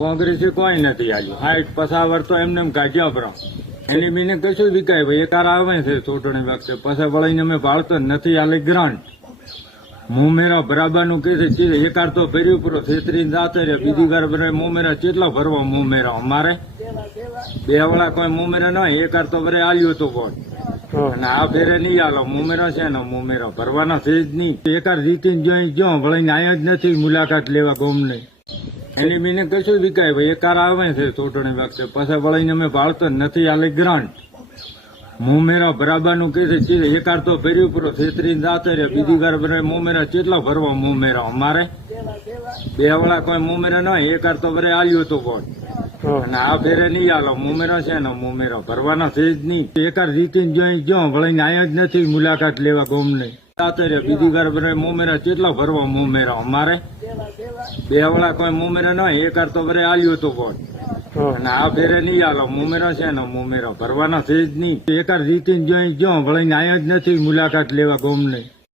કોંગ્રેસે કોઈ નથી આલ્યું 60-50 વર્ષ તો એમને એમ કાઢ્યા પરો એની બીને કશું વિકાય ભાઈ એકાર આવે છે ચૂંટણી વખતે પછી વળીને અમે ભાળતો નથી આલે ગ્રાન્ટ મોમેરા બરાબરનું કે છે એકાર તો ભર્યું પૂરો છેતરીને જાતે રે બીજી વાર મોમેરા કેટલા ભરવા મોમેરા અમારે બે વાળા કોઈ મોમેરા ન એકાર તો ભરે આલ્યું હતું કોણ અને આ ફેરે નહીં આલો મોમેરા છે ને મોમેરા ભરવાના છે જ નહીં એકાર જીતીને જોઈ જો વળીને આયા જ નથી મુલાકાત લેવા ગોમને એની બીને કશું વિકાય ભાઈ એકાર આવે છે ચૂંટણી વખતે પછી વળીને અમે ભાળતો નથી આલે ગ્રાન્ટ મોમેરા બરાબરનું કે છે એકાર તો ભર્યું પૂરો છેતરીને જાતે રે બીજી વાર મોમેરા કેટલા ભરવા મોમેરા અમારે બે વાળા કોઈ મોમેરા ન એકાર તો ભરે આલ્યું હતું કોણ અને આ ફેરે નહીં આલો મોમેરા છે ને મોમેરા ભરવાના છે જ નહીં એકાર જીતીને જોઈ જો વળીને આયા જ નથી મુલાકાત લેવા ગોમને જાતે રે બીજી વાર મોમેરા કેટલા ભરવા મોમેરા અમારે બે વાળા કોઈ મોમેરા ન એકાર તો ભરે આલ્યું હતું કોણ અને આ ફેરે નહીં આલો મોમેરા છે ને મોમેરા ભરવાના છે જ નહીં એકાર જીતીને જોઈ જો વળીને આયા જ નથી મુલાકાત લેવા ગોમને